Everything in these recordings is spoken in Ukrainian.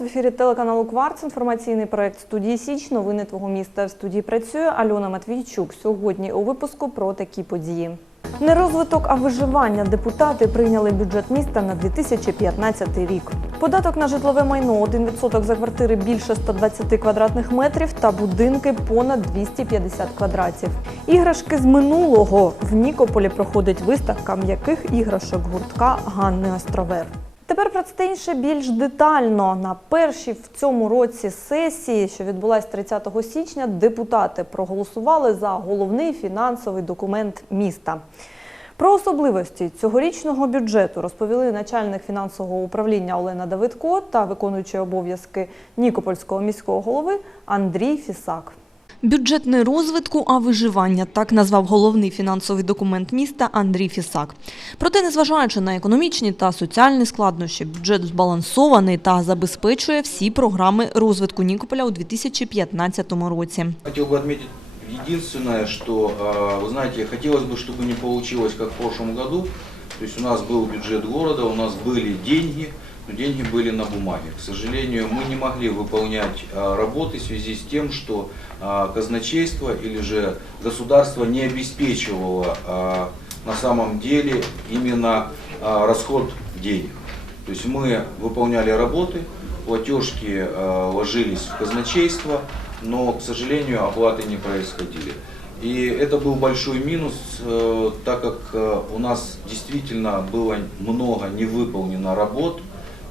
ефірі телеканалу Кварц. Інформаційний проект студії Січ. Новини твого міста в студії працює Альона Матвійчук. Сьогодні у випуску про такі події. Не розвиток, а виживання. Депутати прийняли бюджет міста на 2015 рік. Податок на житлове майно 1% за квартири більше 120 квадратних метрів та будинки понад 250 квадратів. Іграшки з минулого в Нікополі проходить виставка м'яких іграшок гуртка Ганни Островер. Тепер про це інше більш детально. На першій в цьому році сесії, що відбулась 30 січня, депутати проголосували за головний фінансовий документ міста. Про особливості цьогорічного бюджету розповіли начальник фінансового управління Олена Давидко та виконуючий обов'язки Нікопольського міського голови Андрій Фісак. Бюджет не розвитку, а виживання. Так назвав головний фінансовий документ міста Андрій Фісак. Проте, незважаючи на економічні та соціальні складнощі, бюджет збалансований та забезпечує всі програми розвитку Нікополя у 2015 році. Хотел бы отметить единственное, что, э, вы знаете, хотелось бы, чтобы не получилось, как в прошлом году. То есть у нас был бюджет города, у нас были деньги, Деньги были на бумаге. К сожалению, мы не могли выполнять э, работы в связи с тем, что э, казначейство или же государство не обеспечивало э, на самом деле именно расход денег. То есть мы выполняли работы, платежки ложились в казначейство, но, к сожалению, оплаты не происходили. И это был большой минус, э, так как э, у нас действительно было много не выполнено работ,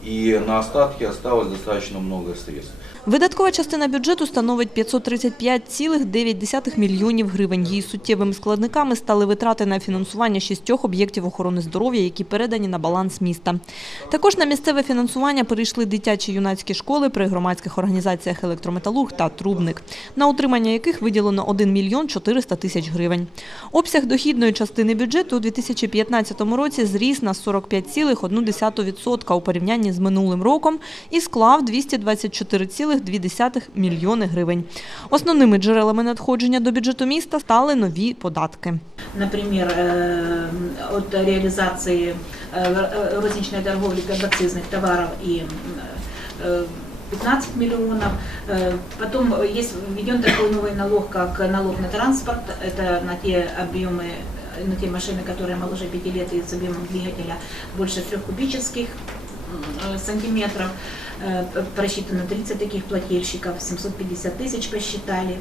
и на остатке осталось достаточно много средств. Видаткова частина бюджету становить 535,9 мільйонів гривень. Її суттєвими складниками стали витрати на фінансування шістьох об'єктів охорони здоров'я, які передані на баланс міста. Також на місцеве фінансування перейшли дитячі юнацькі школи при громадських організаціях «Електрометалург» та «Трубник», на утримання яких виділено 1 мільйон 400 тисяч гривень. Обсяг дохідної частини бюджету у 2015 році зріс на 45,1% у порівнянні з минулим роком і склав 224,2 мільйони гривень. Основними джерелами надходження до бюджету міста стали нові податки. например, э, от реализации э, э, розничной торговли подакцизных товаров и э, 15 миллионов. Э, Потом есть введен такой новый налог, как налог на транспорт. Это на те объемы, на те машины, которые моложе 5 лет и с объемом двигателя больше 3 кубических э, сантиметров. Э, Просчитано 30 таких плательщиков, 750 тысяч посчитали.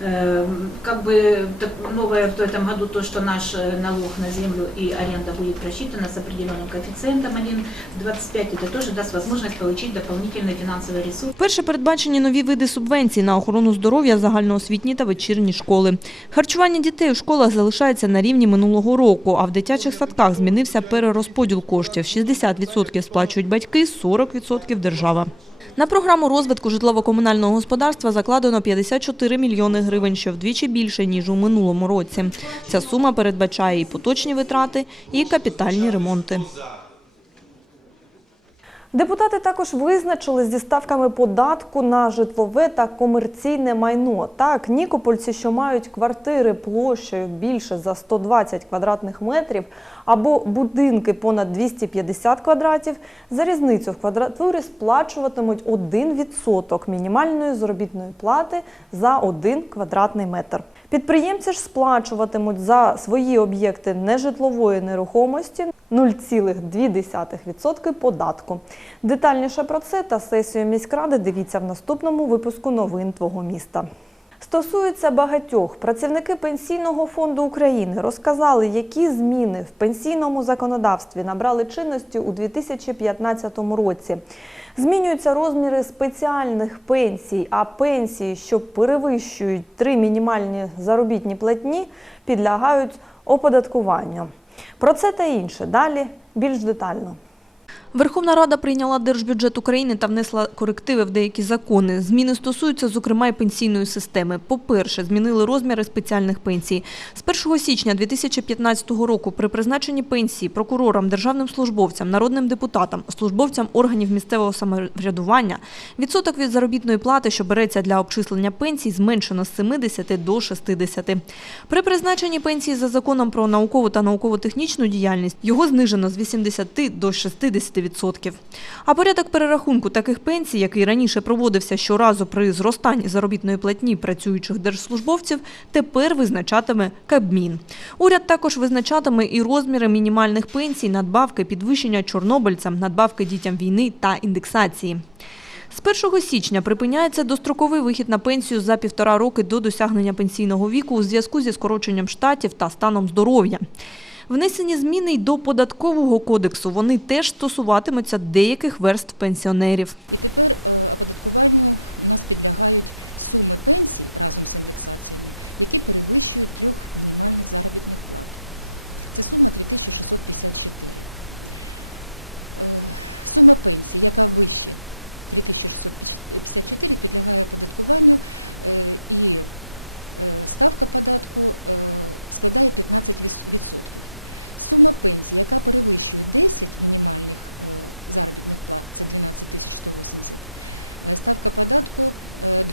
Э, Как бы так новое в этом году то, что наш э, налог на землю и аренда будет просчитана с определенным коэффициентом 1,25. Это тоже даст возможность получить дополнительный финансовый ресурс. Вперше передбачені нові види субвенцій на охорону здоров'я, загальноосвітні та вечірні школи. Харчування дітей у школах залишається на рівні минулого року, а в дитячих садках змінився перерозподіл коштів. 60% сплачують батьки, 40% – держава. На програму розвитку житлово-комунального господарства закладено 54 мільйони гривень, що вдвічі більше, ніж у минулому році. Ця сума передбачає і поточні витрати, і капітальні ремонти. Депутати також визначили зі ставками податку на житлове та комерційне майно. Так, нікопольці, що мають квартири площею більше за 120 квадратних метрів або будинки понад 250 квадратів, за різницю в квадратурі сплачуватимуть 1% мінімальної заробітної плати за 1 квадратний метр. Підприємці ж сплачуватимуть за свої об'єкти нежитлової нерухомості 0,2% податку. Детальніше про це та сесію міськради дивіться в наступному випуску новин твого міста. Стосується багатьох, працівники Пенсійного фонду України розказали, які зміни в пенсійному законодавстві набрали чинності у 2015 році. Змінюються розміри спеціальних пенсій, а пенсії, що перевищують три мінімальні заробітні платні, підлягають оподаткуванню. Про це та інше далі більш детально. Верховна Рада прийняла держбюджет України та внесла корективи в деякі закони. Зміни стосуються, зокрема, і пенсійної системи. По-перше, змінили розміри спеціальних пенсій. З 1 січня 2015 року при призначенні пенсії прокурорам, державним службовцям, народним депутатам, службовцям органів місцевого самоврядування відсоток від заробітної плати, що береться для обчислення пенсій, зменшено з 70 до 60. При призначенні пенсії за законом про наукову та науково-технічну діяльність його знижено з 80 до 60%. А порядок перерахунку таких пенсій, який раніше проводився щоразу при зростанні заробітної платні працюючих держслужбовців, тепер визначатиме Кабмін. Уряд також визначатиме і розміри мінімальних пенсій, надбавки, підвищення чорнобильцям, надбавки дітям війни та індексації. З 1 січня припиняється достроковий вихід на пенсію за півтора роки до досягнення пенсійного віку у зв'язку зі скороченням штатів та станом здоров'я. Внесені зміни й до податкового кодексу. Вони теж стосуватимуться деяких верств пенсіонерів. І тепер е, оподаткуванню у нас підлягають суми пенсій разом з індексаціями, які перевищують трьох мінімальних заробітних плат. Це сума 3654. Е, Сума пенсії, яка вище 3654, підлягає оподаткуванню е, і ставка податку складає 15%. Сума пенсії, яка перевищує 10 мінімальних е, заробітних плат, це 12 тисяч 180, е, ставка податку е, 20%.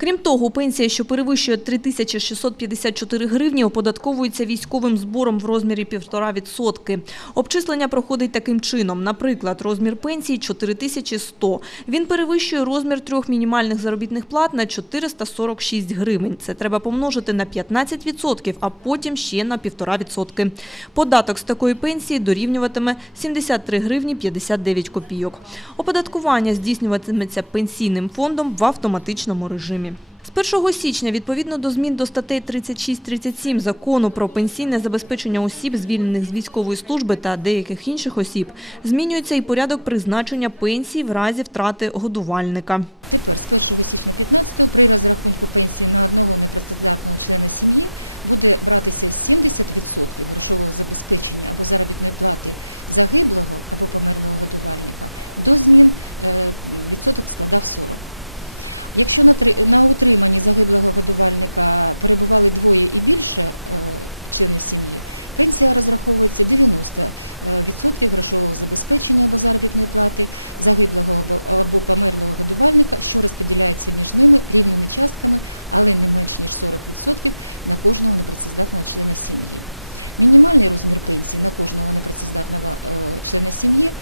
Крім того, пенсія, що перевищує 3654 гривні, оподатковується військовим збором в розмірі 1,5%. Обчислення проходить таким чином. Наприклад, розмір пенсії 4100. Він перевищує розмір трьох мінімальних заробітних плат на 446 гривень. Це треба помножити на 15%, а потім ще на 1,5%. Податок з такої пенсії дорівнюватиме 73 гривні 59 копійок. Оподаткування здійснюватиметься пенсійним фондом в автоматичному режимі. З 1 січня, відповідно до змін до статей 36-37 закону про пенсійне забезпечення осіб, звільнених з військової служби та деяких інших осіб, змінюється і порядок призначення пенсій в разі втрати годувальника. Тепер з 1 січня 15 при розрахунку пенсії на одного непрацездатного члена сім'ї буде братися 70% грошового забезпечення або заробітної плати загиблого або померлого годувальника. До змін е, відсоток складав 40. Якщо на, три- на утриманні загиблого годувальника перебували двоє і більше е, членів сім'ї, пенсія розраховується 90% грошового забезпечення або заробітної плати загиблого або, померлого годувальника, що розподіляється між ними рівними частками, але не менш ніж 40% на кожного непрацездатного члена сім'ї. Мінімальний розмір пенсії на кожного непрацездатного е, члена сім'ї е,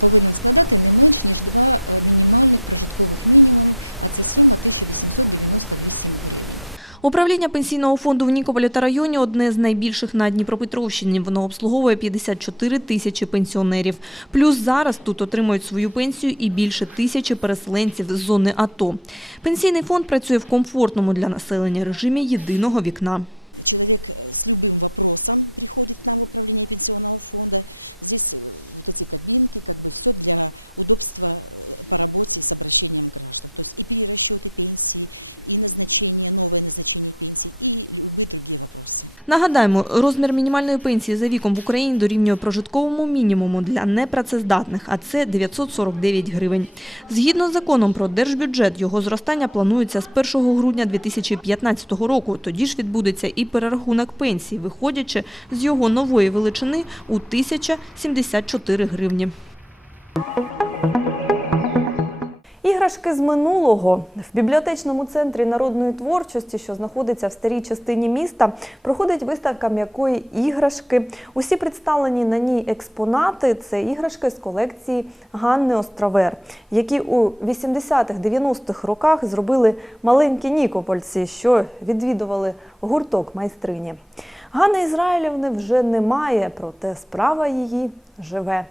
повинен складати не менш ніж два е, мінімальних прожиткових мінімуми, а це сума 1898 гривень. Управління пенсійного фонду в Нікополі та районі одне з найбільших на Дніпропетровщині. Воно обслуговує 54 тисячі пенсіонерів. Плюс зараз тут отримують свою пенсію і більше тисячі переселенців з зони АТО. Пенсійний фонд працює в комфортному для населення режимі єдиного вікна. Человек э, с любым вопросом приходит к нам в управление пенсионного фонда. Здесь э, вот эти кабинки, как бы все для удобства э, по работе с обращением граждан. То есть и перерасчеты пенсии, и назначение, новое назначение пенсии, и любые другие вопросы. Нагадаємо, розмір мінімальної пенсії за віком в Україні дорівнює прожитковому мінімуму для непрацездатних, а це 949 гривень. Згідно з законом про держбюджет, його зростання планується з 1 грудня 2015 року. Тоді ж відбудеться і перерахунок пенсій, виходячи з його нової величини у 1074 гривні. Іграшки з минулого в бібліотечному центрі народної творчості, що знаходиться в старій частині міста, проходить виставка м'якої іграшки. Усі представлені на ній експонати це іграшки з колекції Ганни Островер, які у 80-х-90-х роках зробили маленькі нікопольці, що відвідували гурток майстрині. Ганни Ізраїлівни вже немає, проте справа її живе.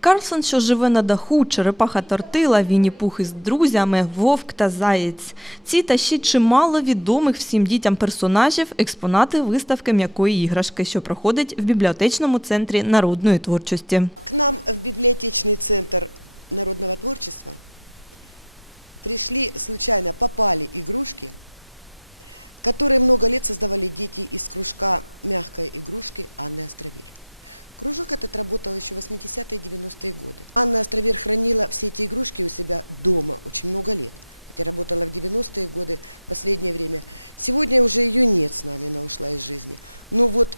Карлсон, що живе на даху, черепаха тортила, Вінні-Пух із друзями, вовк та заєць. Ці та ще чимало відомих всім дітям персонажів, експонати виставки м'якої іграшки, що проходить в бібліотечному центрі народної творчості. К нам в библиотечный центр народного творчества пришли, случайно попали игрушки, которые много лет создавали дети из кружка мягкой игрушки Анны Островель. Кружок этот работал еще в 80-е и 90-е годы. Анна Островер хранила все эти игрушки у себя дома очень много лет. Хотя работала в 90-е годы, в последнее время. Сегодня уже ее нет с нами, она ушла из жизни. Но вот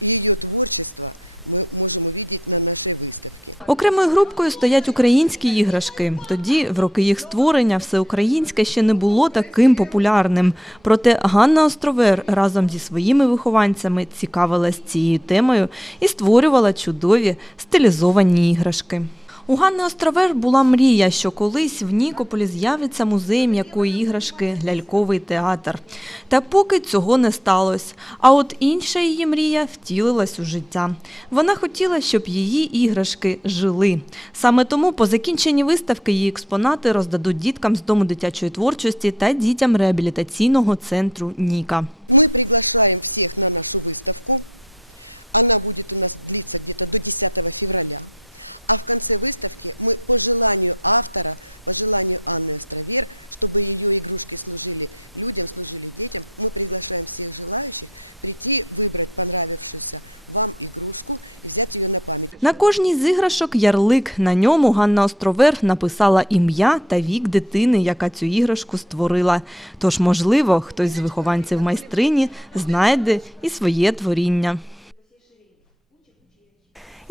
ее творчество мы можемо бачити на нашій виставці. Окремою групкою стоять українські іграшки. Тоді, в роки їх створення, всеукраїнське ще не було таким популярним. Проте Ганна Островер разом зі своїми вихованцями цікавилась цією темою і створювала чудові стилізовані іграшки. У Ганни Островер була мрія, що колись в Нікополі з'явиться музей м'якої іграшки ляльковий театр. Та поки цього не сталося. А от інша її мрія втілилась у життя. Вона хотіла, щоб її іграшки жили. Саме тому по закінченні виставки її експонати роздадуть діткам з дому дитячої творчості та дітям реабілітаційного центру Ніка. Мы приглашаем всех на нашу выставку. Она будет у нас длиться где-то до 10 февраля. А в конце выставки мы по желанию автора, по желанию Анны Островер, чтобы ее игрушки служили людям, служили детям, мы приглашаем всех желающих прийти, выбрать понравившуюся вам игрушку и взять ее на память. На кожній з іграшок ярлик. На ньому Ганна Островер написала ім'я та вік дитини, яка цю іграшку створила. Тож, можливо, хтось з вихованців майстрині знайде і своє творіння.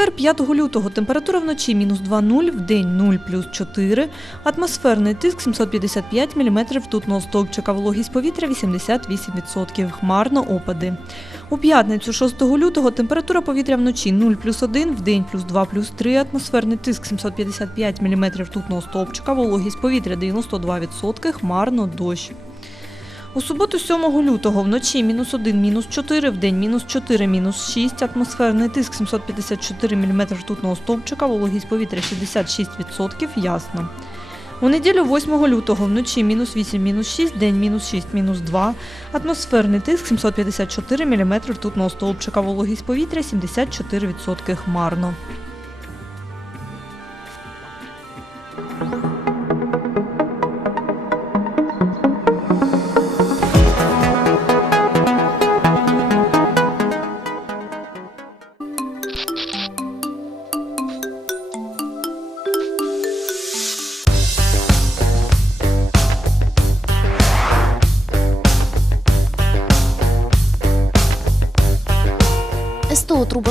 Четвер 5 лютого. Температура вночі мінус 2,0, в день 0 плюс 4, атмосферний тиск 755 мм ртутного стовпчика, вологість повітря 88%, хмарно опади. У п'ятницю 6 лютого температура повітря вночі 0 плюс 1, в день плюс 2 плюс 3, атмосферний тиск 755 мм ртутного стовпчика, вологість повітря 92%, хмарно дощ. У суботу 7 лютого вночі мінус 1, мінус 4, в день мінус 4, мінус 6, атмосферний тиск 754 мм ртутного стовпчика, вологість повітря 66%, ясно. У неділю 8 лютого вночі мінус 8, мінус 6, день мінус 6, мінус 2, атмосферний тиск 754 мм ртутного стовпчика, вологість повітря 74% хмарно.